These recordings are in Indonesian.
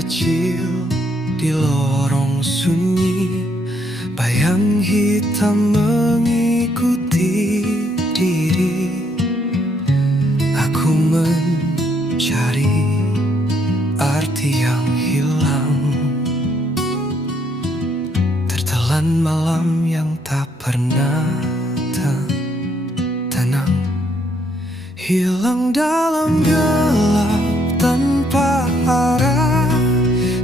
kecil di lorong sunyi, bayang hitam mengikuti diri. Aku mencari arti yang hilang, tertelan malam yang tak pernah tenang, hilang dalam gelap tanpa arah.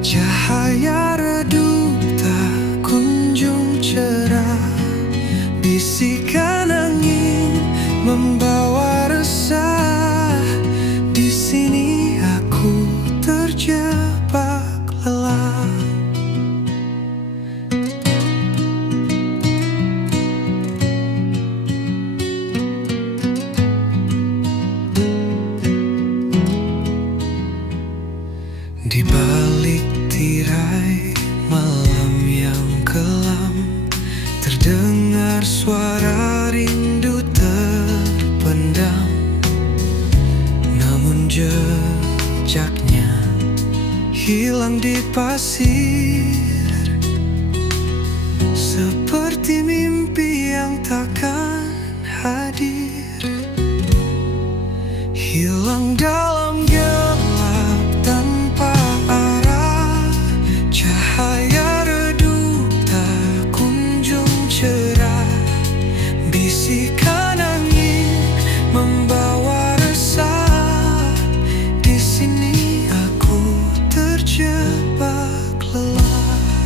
Cahaya redup tak kunjung cerah, bisikan angin membawa resah. Di sini aku terjebak lelah. Di balik tirai malam yang kelam, terdengar suara rindu terpendam. Namun jejaknya hilang di pasir, seperti mimpi yang takkan hadir. Hilang dalam gelap tanpa arah, cahaya redup tak kunjung cerah. Bisikan angin membawa resah. Di sini aku terjebak lelah.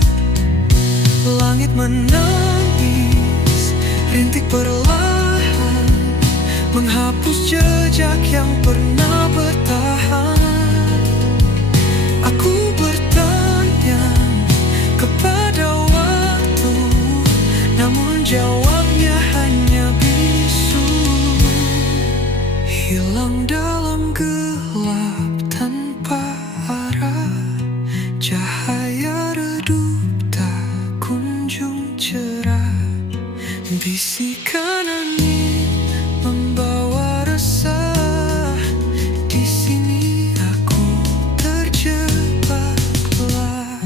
Langit menangis, rintik perlahan menghapus jejak yang pernah bertahan. Aku bertanya kepada waktu, namun jawabnya hanya bisu. Hilang dalam gelap tanpa arah, cahaya redup tak kunjung cerah. Bisikan angin membawa resah. Di sini aku terjebak lelah.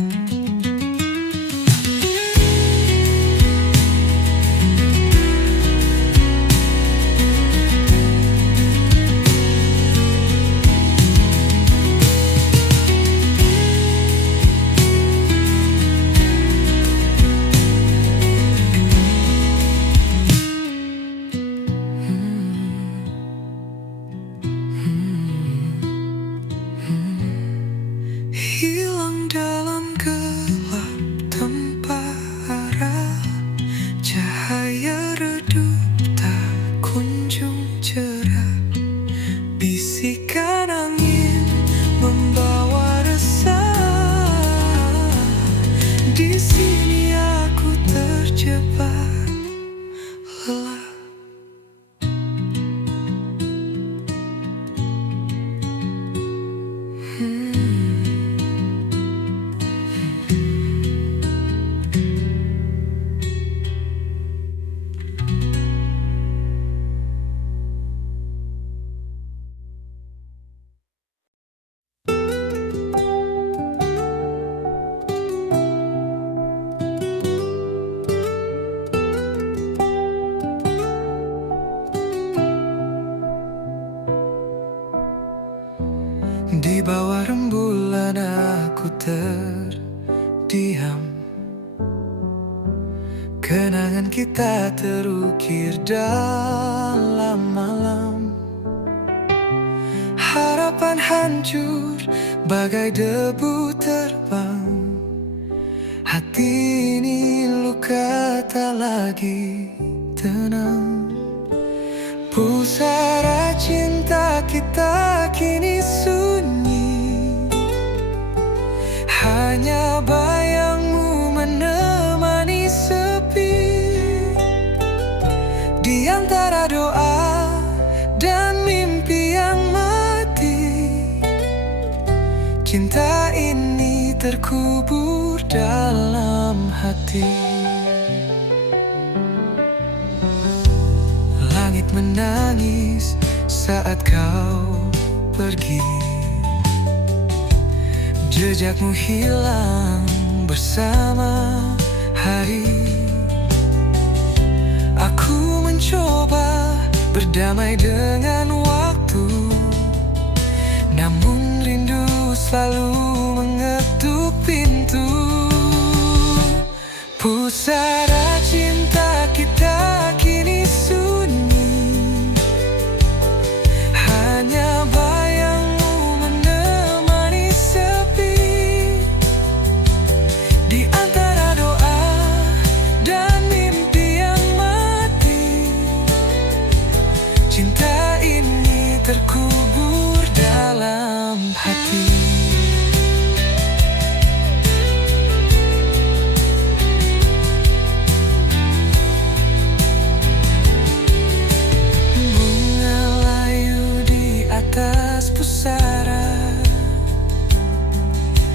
Hilang dalam gelap tanpa arah, cahaya redup tak kunjung cerah. Bisikan angin membawa resah. Di sini aku terjebak lelah. Di bawah rembulan aku terdiam, kenangan kita terukir dalam malam. Harapan hancur bagai debu terbang. Hati ini luka tak lagi tenang. Pusara cinta kita kini sunyi, hanya bayangmu menemani sepi. Di antara doa dan mimpi yang mati, cinta ini terkubur dalam hati. Langit menangis saat kau pergi. Jejakmu hilang bersama hari. Aku mencoba berdamai dengan waktu, namun rindu selalu mengetuk pintu. Pusara cinta kita kini sunyi, hanya bayangmu menemani sepi. Di antara doa dan mimpi yang mati, cinta ini terkubur dalam hati.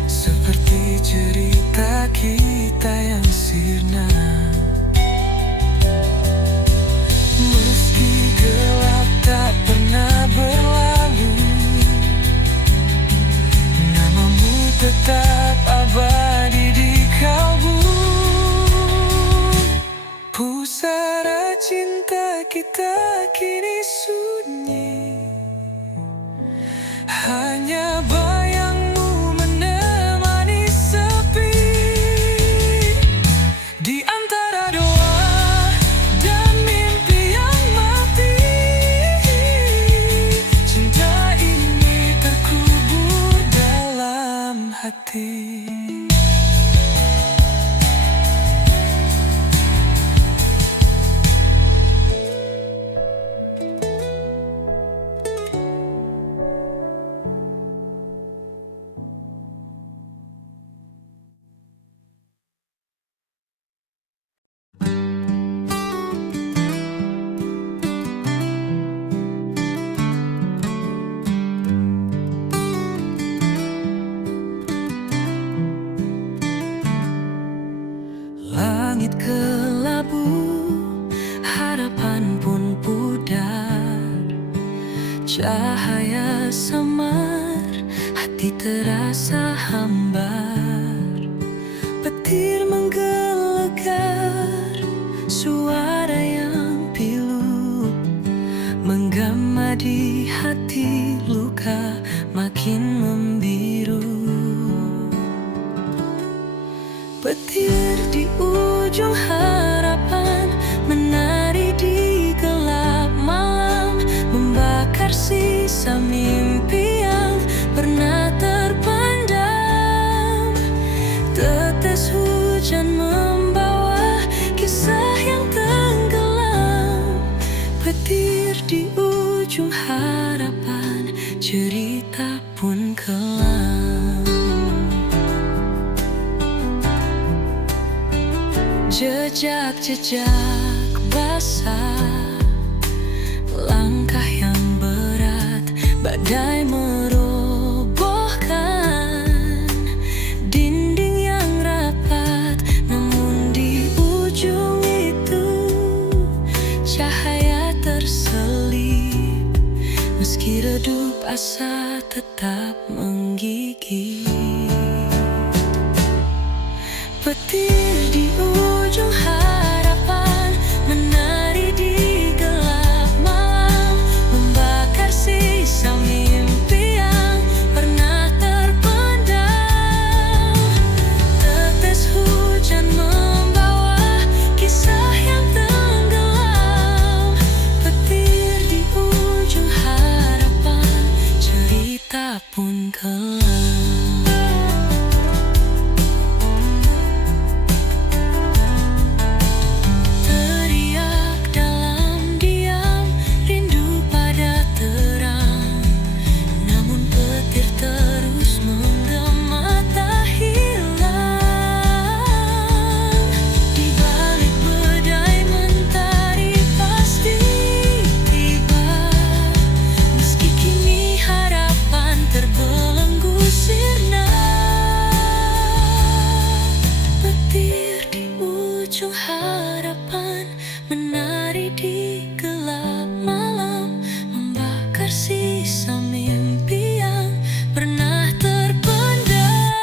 Seperti cerita kita yang sirna, meski gelap tak pernah berlalu, namamu tetap abadi di kalbu. Pusara cinta kita kini sunyi, hanya bayangmu menemani sepi. Di antara doa dan mimpi yang mati, cinta ini terkubur dalam hati. Langit kelabu, harapan pun pudar, cahaya samar, hati terasa hambar. Petir menggelegar, suara yang pilu menggema di hati, luka makin membiru. Petir di ujung harapan menari di gelap malam, membakar sisa mimpi yang pernah terpendam. Tetes hujan membawa kisah yang tenggelam. Petir di ujung harapan, cerita pun kelam. Jejak-jejak basah, langkah yang berat, badai merobohkan dinding yang rapat. Namun di ujung itu cahaya terselip, meski redup asa tetap menggigit. Petir di ujung harapan menari di gelap malam, membakar sisa mimpi yang pernah terpendam. Tetes hujan membawa kisah yang tenggelam. Petir di ujung harapan, cerita pun kelam. Sisa mimpi yang pernah terpendam.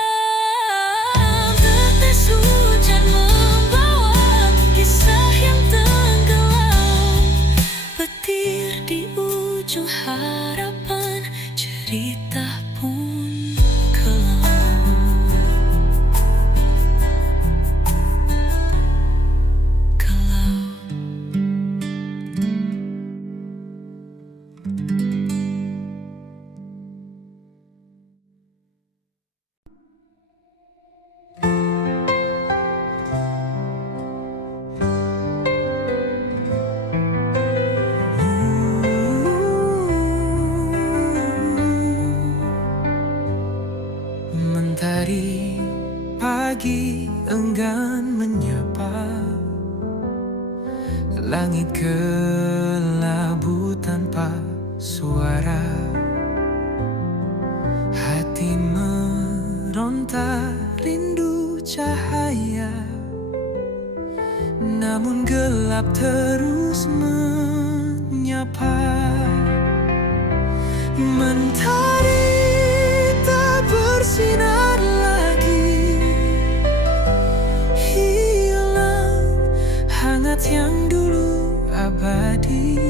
enggan menyapa. Langit kelabu tanpa suara, hati meronta rindu cahaya. Namun gelap terus menyapa. Mentari tak bersinar lagi, hilang hangat yang dulu abadi.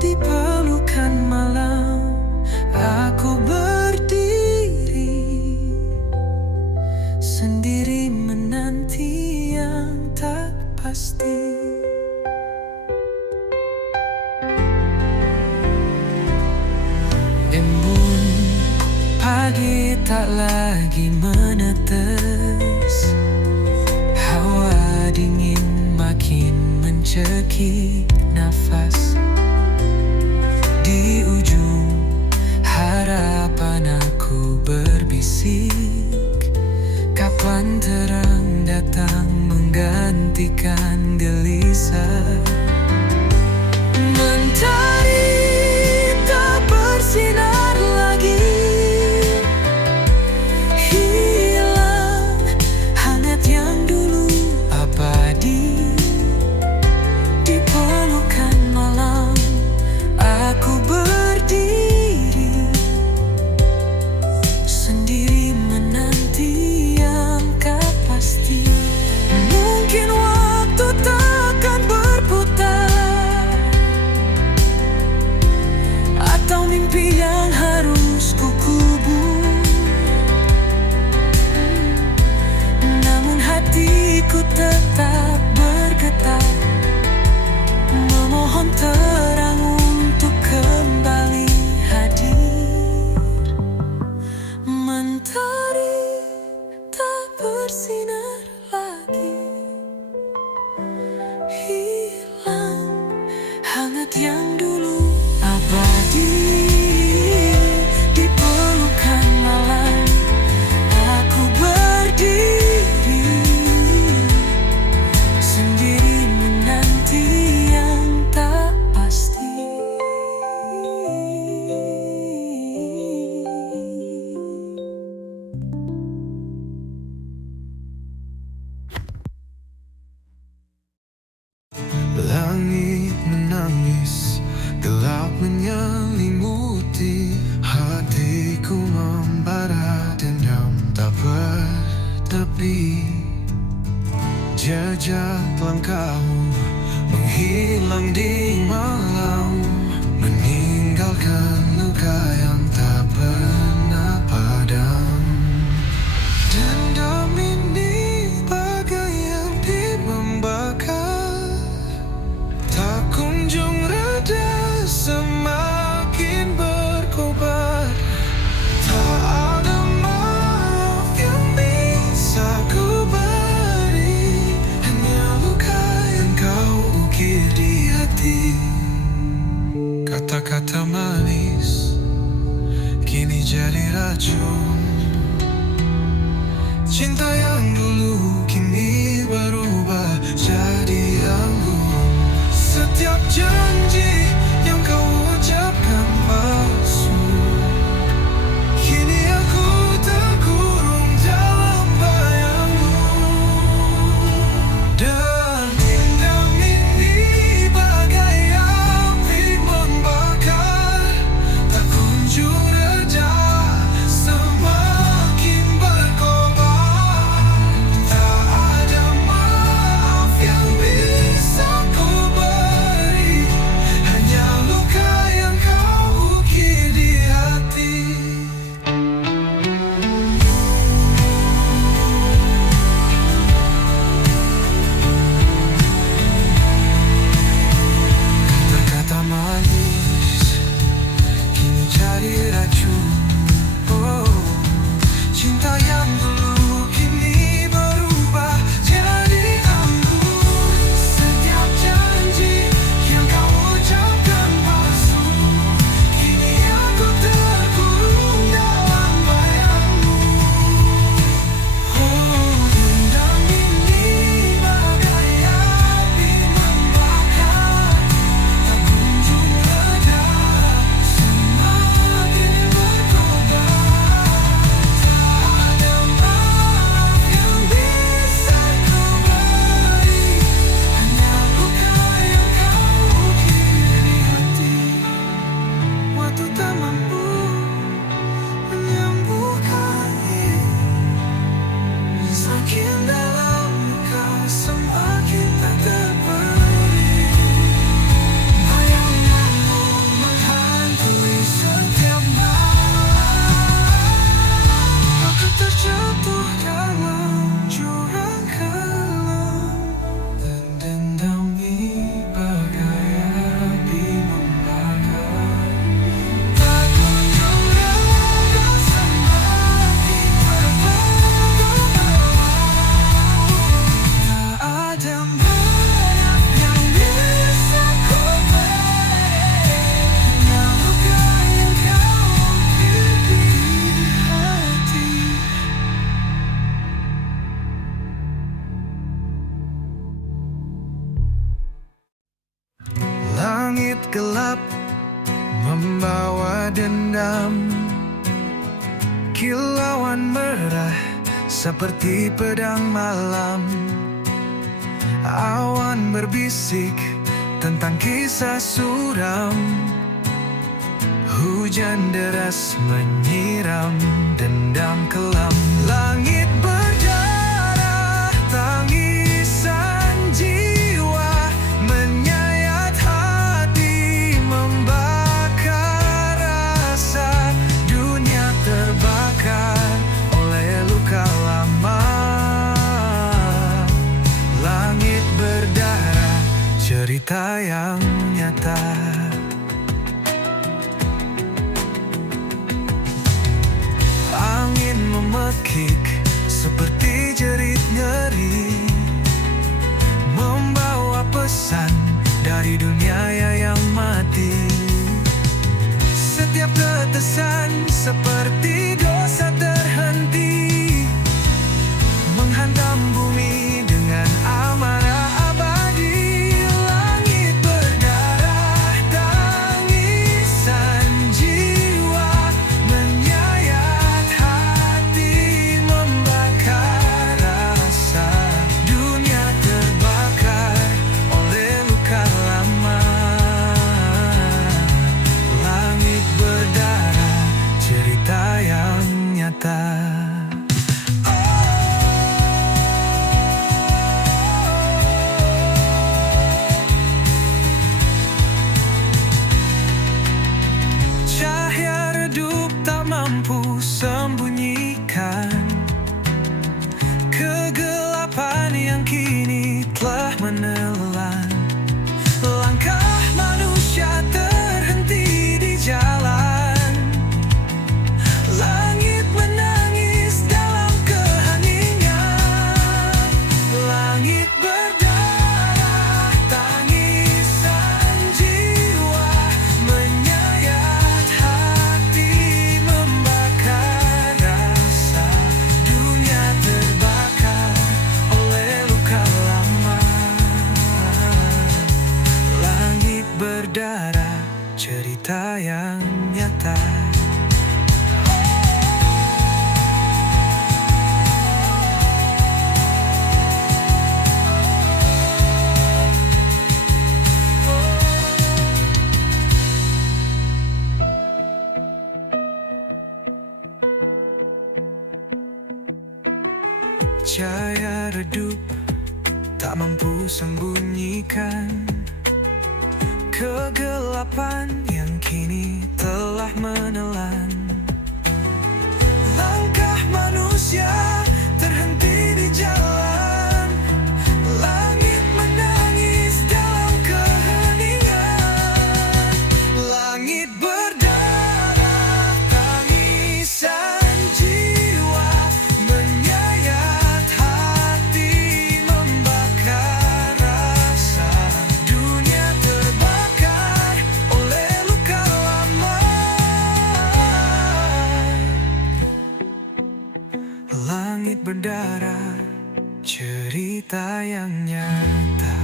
Di pelukan malam aku berdiri, sendiri menanti yang tak pasti. Embun pagi tak lagi menetes, hawa dingin makin mencekik nafas. Di ujung harapan aku berbisik, kapan terang datang menggantikan gelisah. Mentari tak bersinar lagi, hilang hangat yang dulu abadi. Di pelukan malam aku berdiri, sendiri menanti yang tak pasti. Mungkin waktu takkan berputar, atau mimpi yang harus kukubur. Namun hatiku tetap bergetar, memohon terang untuk kembali hadir. Mentari tak bersinar lagi, hilang hangat yang dulu abadi. Di pelukan malam aku berdiri, sendiri menanti yang tak pasti. Langit menangis, gelap menyelimuti hatiku, membara dendam tak bertepi. Jejak langkahmu menghilang di malam, meninggalkan luka yang tak pernah padam. Dendam ini bagai api membakar, tak kunjung reda, semakin berkobar. Tak ada maaf yang bisa ku beri, hanya luka yang kau ukir di hati. Kata-kata manis gelap membawa dendam. Kilauan merah seperti pedang malam. Awan berbisik tentang kisah suram. Hujan deras menyiram dendam kelam. Langit berdarah, tangisan jiwa menyayat hati, membakar rasa. Dunia terbakar oleh luka lama. Langit berdarah, cerita yang nyata. Memekik seperti jerit ngeri, membawa pesan dari dunia yang mati. Setiap tetesan seperti dosa terhenti, menghantam bumi dengan amarah abadi. Langit berdarah, tangisan jiwa menyayat hati, membakar rasa. Dunia terbakar oleh luka lama. Langit berdarah, cerita yang nyata. Cahaya redup tak mampu sembunyikan kegelapan yang kini telah menelan. Langkah manusia terhenti di jalan. Langit menangis dalam keheningan. Langit berdarah, tangisan jiwa menyayat hati, membakar rasa. Dunia terbakar oleh luka lama. Langit berdarah, cerita yang nyata. Cahaya redup tak mampu sembunyikan kegelapan yang kini telah menelan. Langkah manusia terhenti di jalan. Langit menangis dalam keheningan. Langit berdarah, tangisan jiwa menyayat hati, membakar rasa. Dunia terbakar oleh luka lama. Langit berdarah, cerita yang nyata.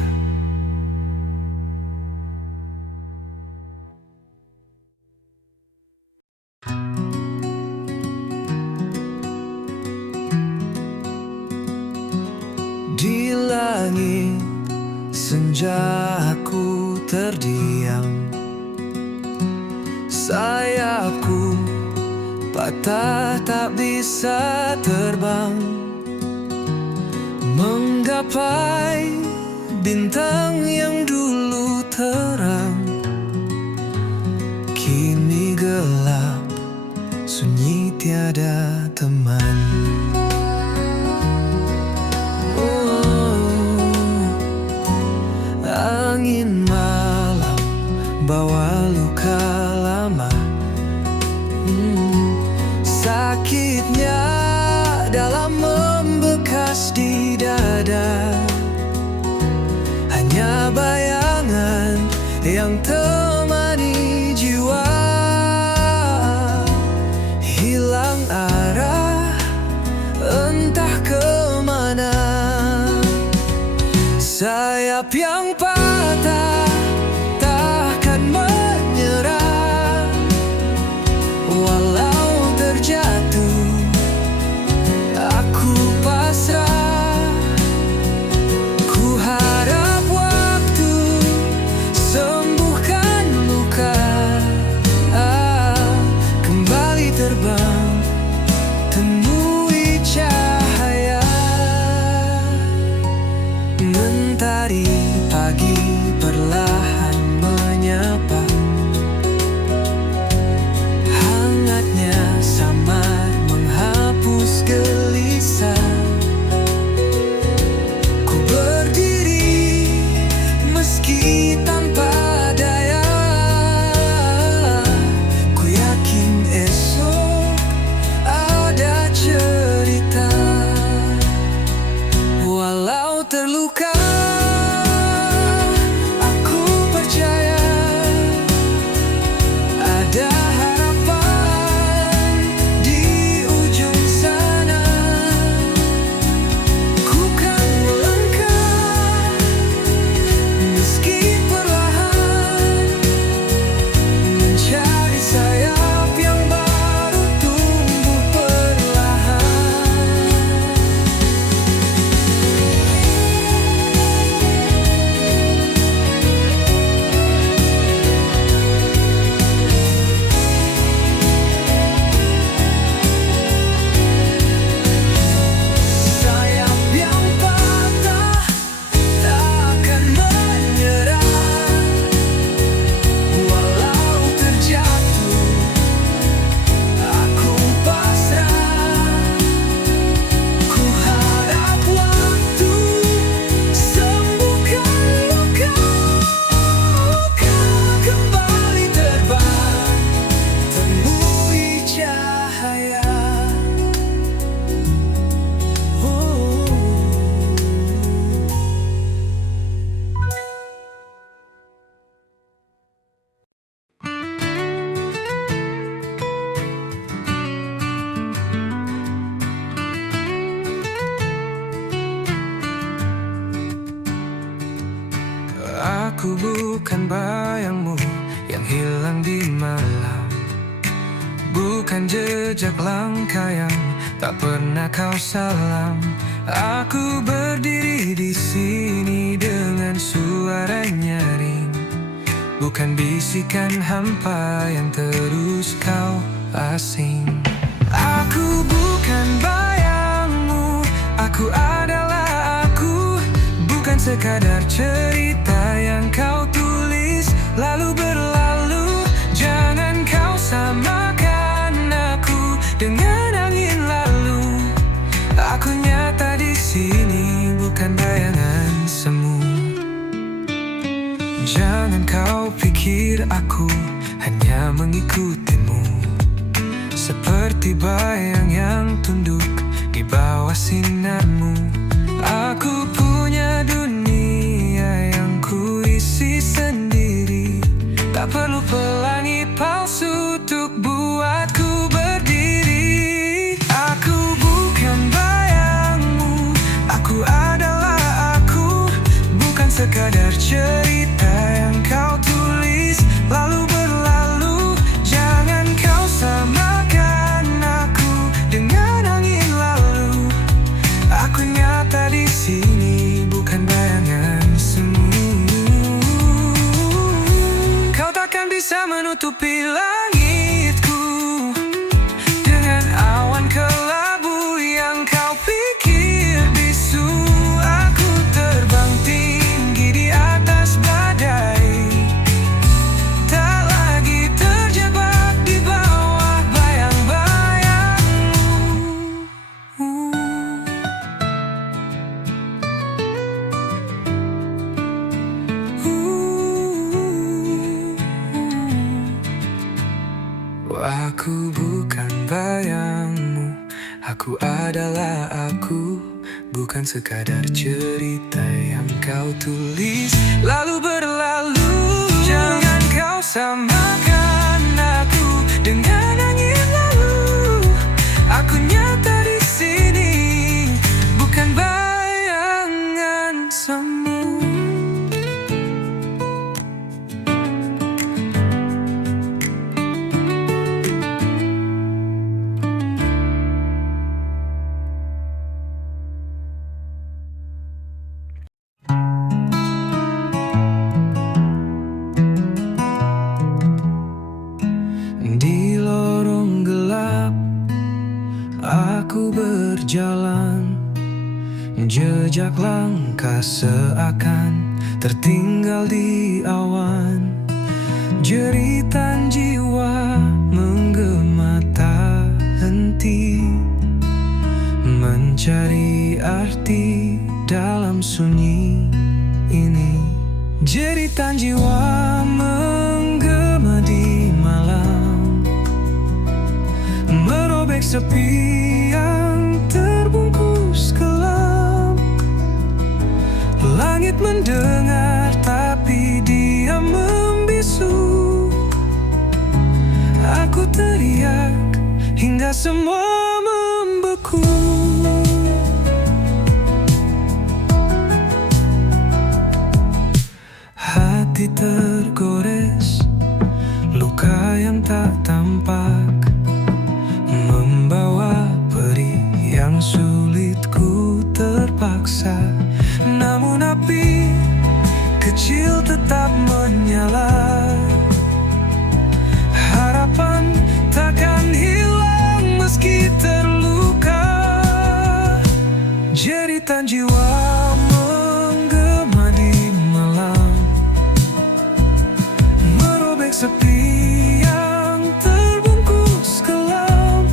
Di langit senja aku terdiam. Sayapku patah tak bisa terbang, menggapai bintang yang dulu terang. Kini gelap, sunyi tiada teman. Angin malam bawa luka lama. Sakitnya dalam membekas di dada. Hanya bayangan yang temani jiwa. Hilang arah entah kemana. Sayap yang patah takkan Matahari pagi perlahan menyapa, hangatnya samar menghapus gelisah. Ku berdiri meski tanpa daya, ku yakin esok ada cerita. Walau terluka, aku percaya ada harapan di ujung sana. Ku kan melangkah meski perlahan, mencari sayap yang baru tumbuh perlahan. Sayap yang patah takkan menyerah, walau terjatuh aku pasrah. Ku harap waktu sembuhkan luka, kembali terbang, temui cahaya. Aku bukan bayangmu yang hilang di malam, bukan jejak langkah yang tak pernah kau salam. Aku berdiri di sini dengan suara nyaring, bukan bisikan hampa yang terus kau asing. Aku bukan bayangmu, aku adalah aku, bukan sekadar cerita yang kau tulis lalu berlalu. Jangan kau samakan aku dengan angin lalu. Aku nyata di sini, bukan bayangan semu. Jangan kau pikir aku hanya mengikutimu, seperti bayang yang tunduk di bawah sinarmu. Aku punya dunia yang ku isi sendiri, tak perlu pelangi palsu untuk buatku berdiri. Aku bukan bayangmu, aku adalah aku, bukan sekadar cerita yang kau tulis lalu berlalu. Jangan kau samakan aku dengan angin lalu. Aku nyata di sini, bukan bayangan semu. Kau takkan bisa menutupi langitku dengan awan kelabu yang kau pikir bisu. Aku terbang tinggi di atas badai, tak lagi terjebak di bawah bayang-bayangmu. Aku bukan bayangmu, aku adalah aku, bukan sekadar cerita yang kau tulis lalu berlalu. Jangan kau samakan aku dengan angin lalu. Aku nyata di sini, bukan bayangan semu. Jejak langkah seakan tertinggal di awan. Jeritan jiwa menggema tak henti, mencari arti dalam sunyi ini. Jeritan jiwa menggema di malam, merobek sepi yang terbungkus kelam. Langit mendengar tapi dia membisu. Aku teriak hingga semua membeku. Hati tergores, luka yang tak tampak, membawa perih yang sulit ku terpaksa. Namun api kecil tetap menyala. Harapan takkan hilang meski terluka. Jeritan jiwa menggema di malam, merobek sepi yang terbungkus kelam.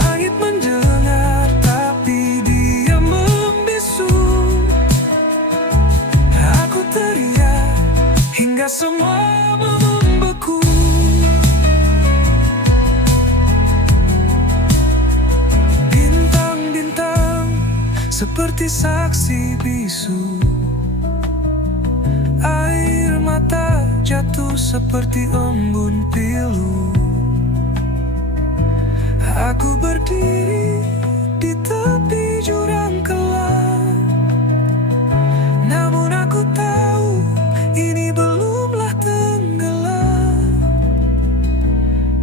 Langit mendengar tapi dia membisu. Aku teriak hingga semua membeku. Bintang-bintang seperti saksi bisu. Air mata jatuh seperti embun pilu. Aku berdiri di tepi jurang kelam, namun aku tahu ini belumlah tenggelam.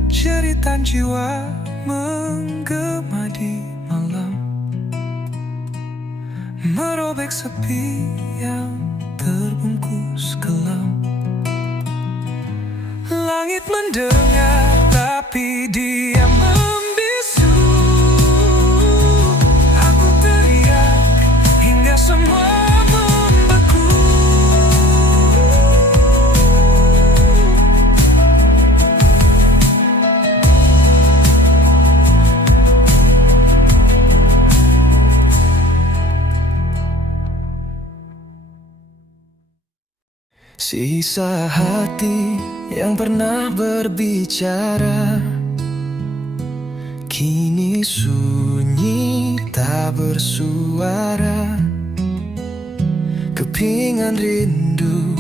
Jeritan jiwa menggema di malam, merobek sepi yang terbungkus kelam. Langit mendengar tapi dia membisu. Aku teriak hingga semua membeku. Sisa hati yang pernah berbicara kini sunyi tak bersuara. Kepingan rindu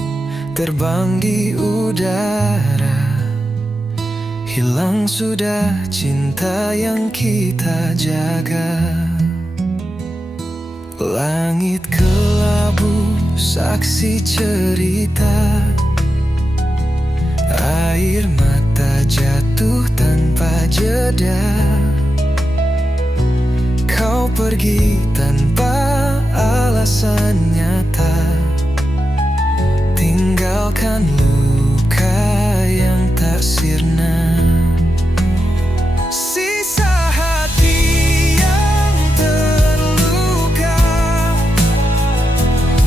terbang di udara. Hilang sudah cinta yang kita jaga. Langit kelabu saksi cerita. Air mata jatuh tanpa jeda. Kau pergi tanpa alasan nyata, tinggalkan luka yang tak sirna. Sisa hati yang terluka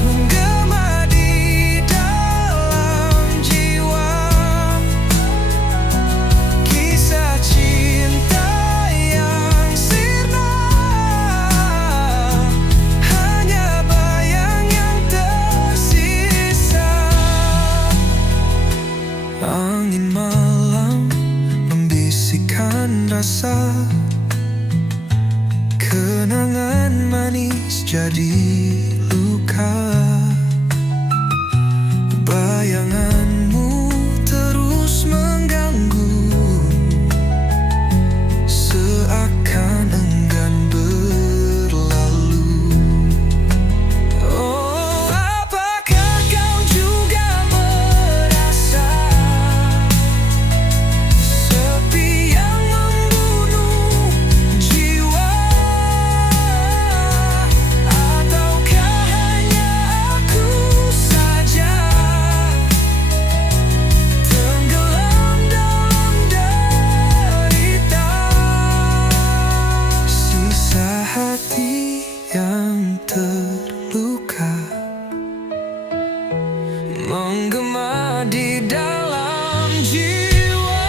menggema di dalam jiwa. Kisah cinta yang sirna, hanya bayang yang tersisa. Angin malam membisikkan rasa. Kenangan manis jadi luka. Bayanganmu terus mengganggu, seakan enggan berlalu. Oh, apakah kau juga merasa sepi yang membunuh jiwa? Ataukah hanya yang terluka menggema di dalam jiwa.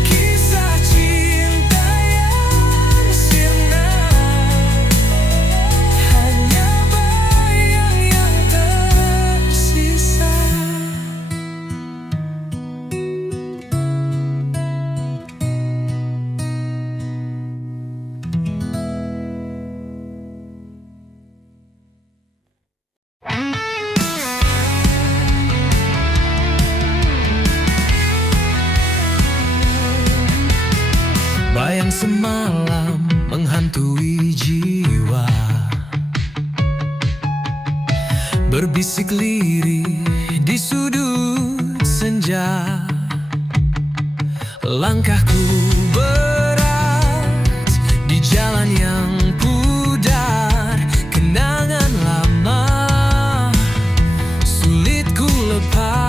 Kisah cinta yang sirna, hanya bayang yang tersisa. Bayang semalam menghantui jiwa, berbisik lirih di sudut senja. Langkahku berat di jalan yang pudar, kenangan lama sulit ku lepas.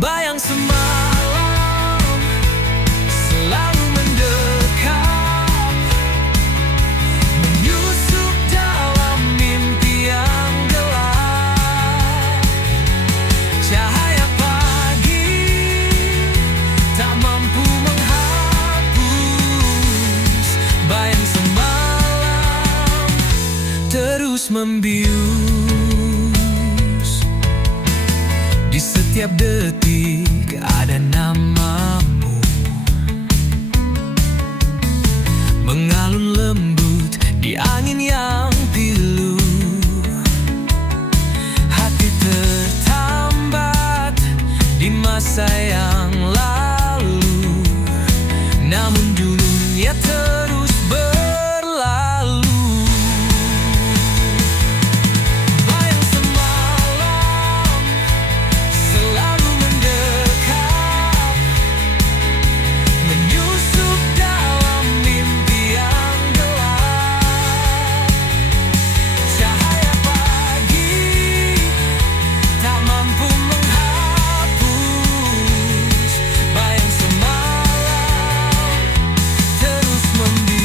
Bayang semalam selalu mendekat, menyusup dalam mimpi yang gelap. Cahaya pagi tak mampu menghapus bayang semalam, terus membius. Di setiap detik ada namamu, mengalun lembut di angin yang pilu. Hati tertambat di masa yang lalu, namun dunia terus berlalu. Bayang semalam selalu mendekat, menyusup dalam mimpi yang gelap. Cahaya pagi tak mampu menghapus bayang semalam, terus membius.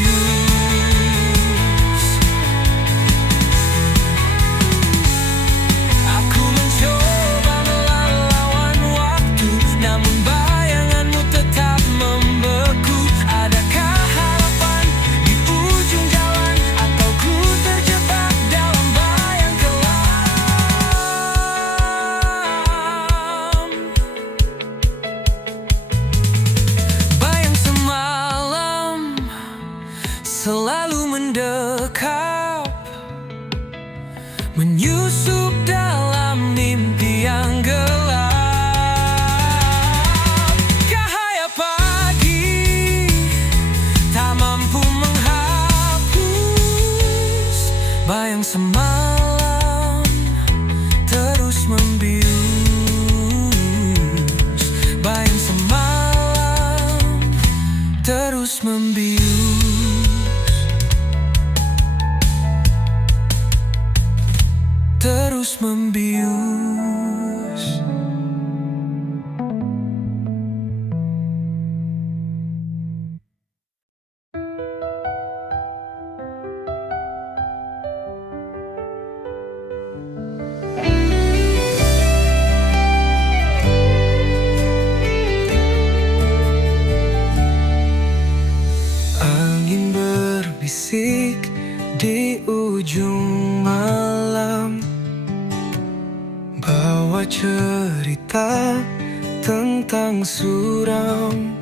Aku mencoba melawan waktu, namun bayanganmu tetap membeku. Adakah harapan di ujung jalan, atau ku terjebak dalam bayang kelam? Bayang semalam selalu mendekap, menyusup dalam mimpi yang gelap. Cahaya pagi tak mampu menghapus bayang semalam, terus membius. Bayang semalam terus membius. Terus membius. Angin berbisik di ujung malam, bawa cerita tentang suram.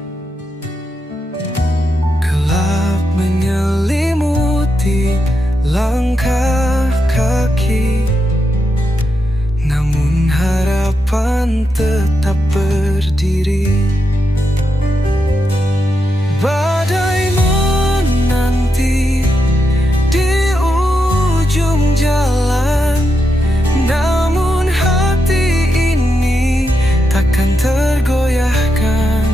Gelap menyelimuti langkah kaki, namun harapan tetap berdiri. Badai menanti di ujung jalan, namun hati ini takkan tergoyahkan.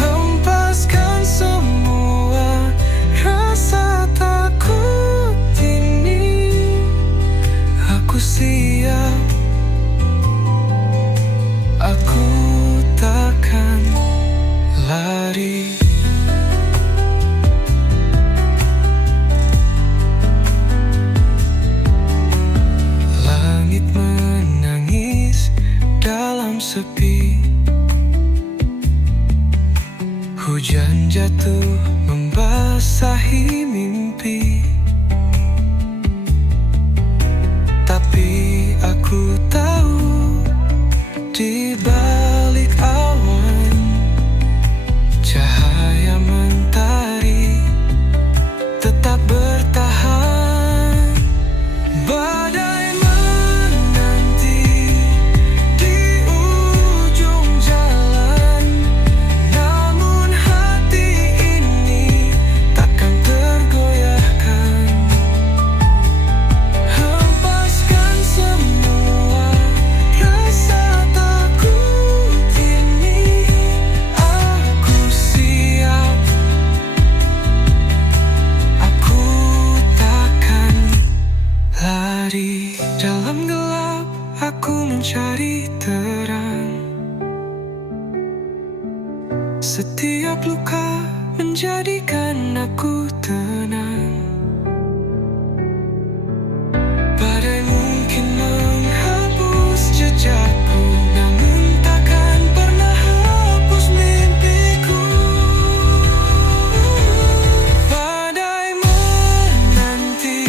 Hempaskan semua rasa takut ini, aku siap, aku sepi. Hujan jatuh membasahi mimpi, tapi aku tahu di balik awan cahaya mentari tetap bertahan. Badai menanti di ujung jalan, namun hati ini takkan tergoyahkan. Hempaskan semua rasa takut ini, aku siap. Aku takkan lari. Dalam gelap aku mencari terang. Setiap luka menjadikan aku tenang. Badai mungkin menghapus jejakku, namun takkan pernah hapus mimpiku. Badai menanti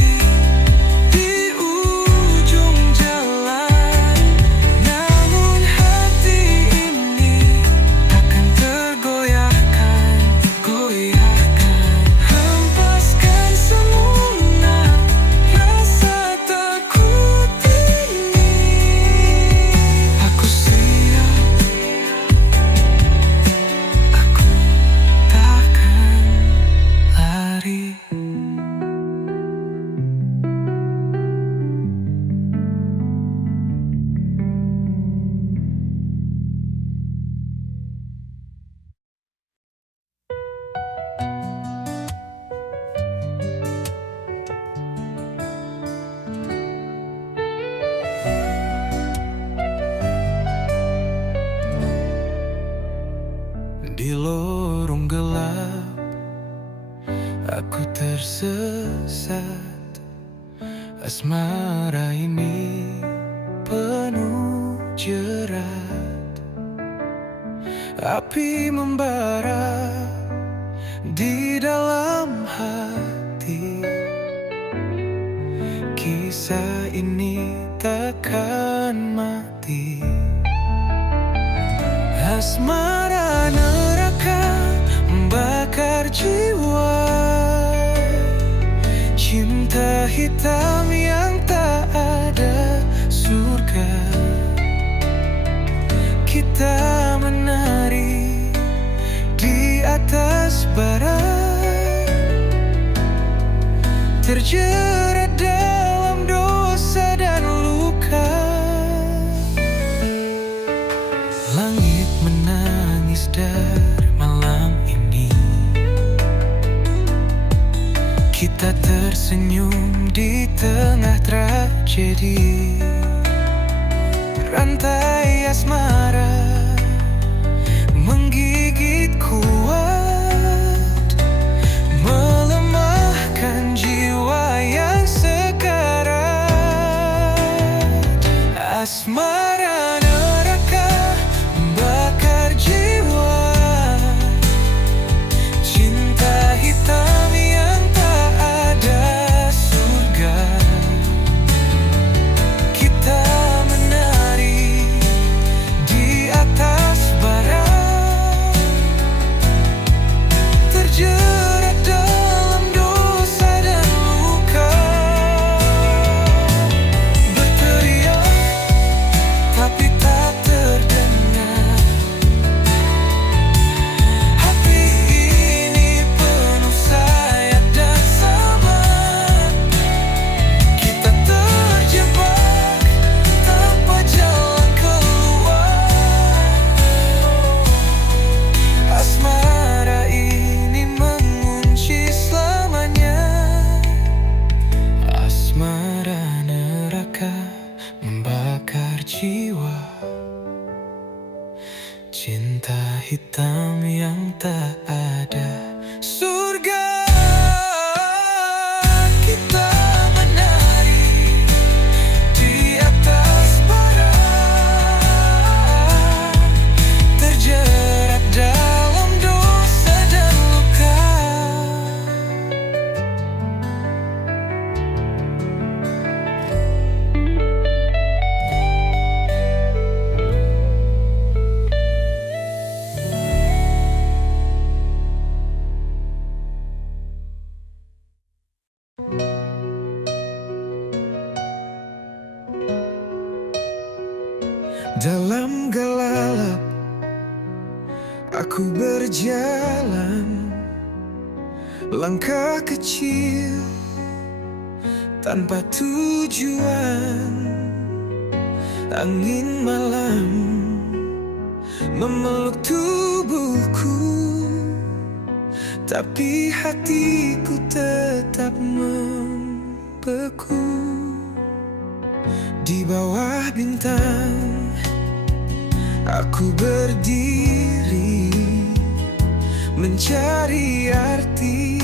di ujung jalan, namun hati ini takkan tergoyahkan. Hempaskan semua rasa takut ini, aku siap. Aku takkan lari. Di lorong gelap aku tersesat. Asmara ini penuh jerat. Api membara di dalam hati. Kisah ini takkan mati. Asmara neraka membakar jiwa. Cinta hitam yang tak ada surga. Kita menari di atas bara, terjerat dalam dosa dan luka. Langit menangis dari malam ini. Kita tersenyum di tengah tragedi. Rantai asmara menggigit kuat, melemahkan jiwa yang sekarat. Asmara neraka membakar jiwa. Cinta hitam yang tak ada surga. Kita menari di atas bara, Dalam gelap aku berjalan, langkah kecil tanpa tujuan. Angin malam memeluk tubuhku, tapi hatiku tetap membeku. Di bawah bintang aku berdiri, mencari arti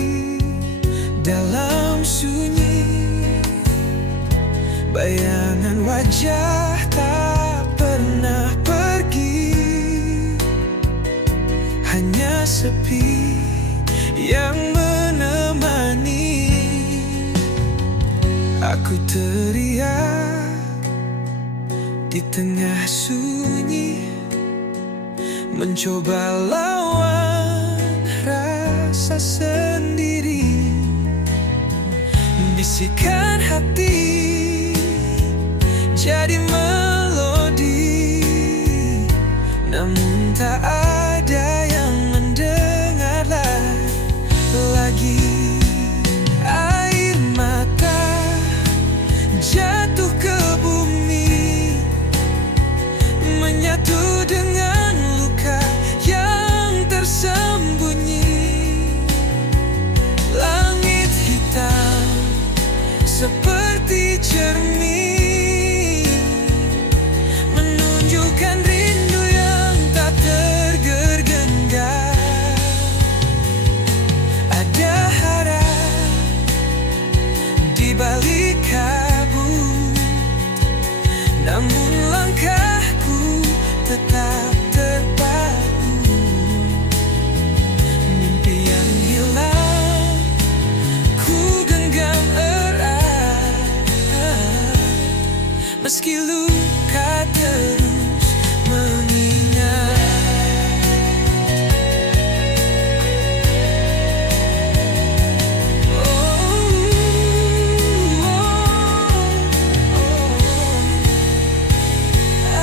dalam sunyi. Bayangan wajah tak pernah pergi, hanya sepi yang menemani. Aku teriak di tengah sunyi, mencoba lawan rasa sendiri. Bisikan hati jadi melodi, namun tak ada yang mendengar lagi. Air mata jatuh ke bumi, menyatu dengan luka yang tersembunyi. Langit hitam seperti cermin, menunjukkan rindu yang tak tergenggam. Ada harap di balik kabut, namun langkahku tetap terpaku. Mimpi yang hilang ku genggam erat, meski luka terus mengingat.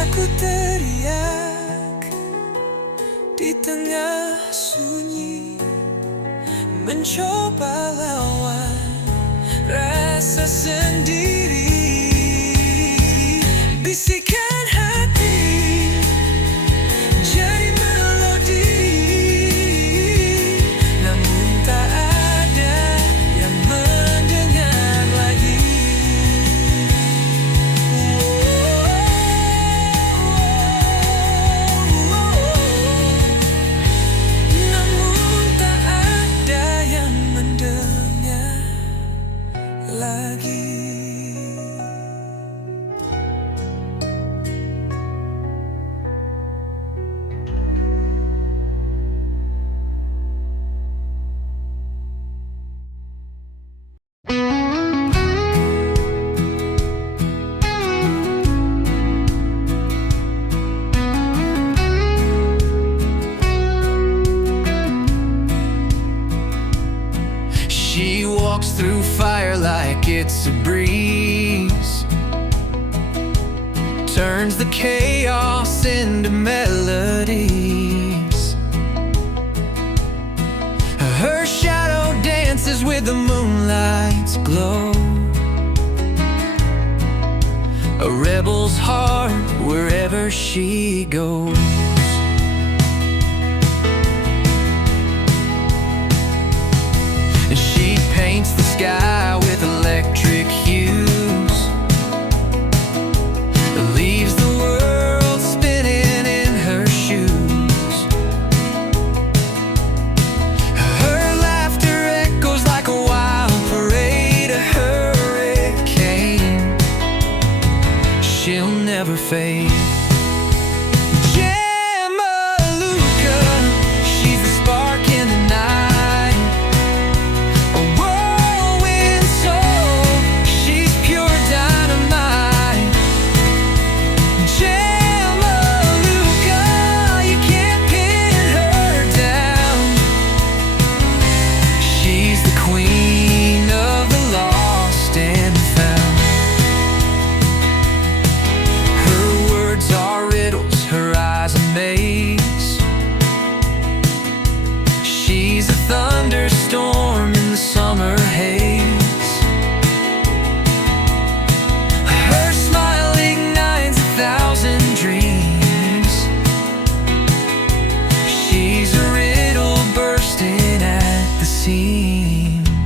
Aku teriak di tengah sunyi, mencoba lawan rasa sendiri. Bisikan hati jadi melodi, namun tak ada yang mendengar lagi. Namun tak ada yang mendengar lagi. She walks through fire like it's a breeze, turns the chaos into melodies. Her shadow dances with the moonlight's glow, a rebel's heart wherever she goes. She paints the sky with electric hues, leaves the world spinning in her shoes. Her laughter echoes like a wild parade, a hurricane. She'll never fade. Jamaluka, she's the spark in the night, a whirlwind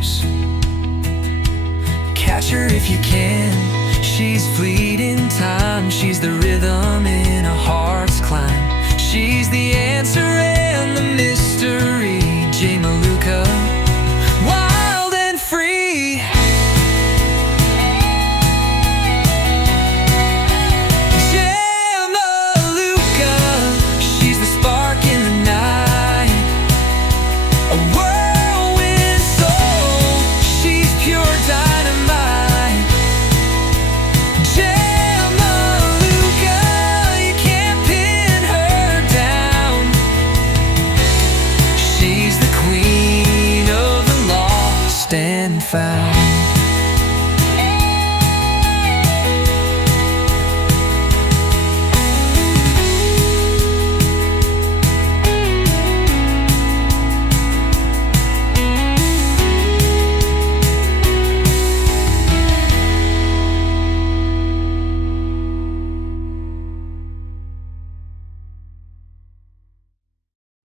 shoes. Catch her if you can, she's fleeting time. She's the rhythm in a heart's climb. She's the answer and the mystery.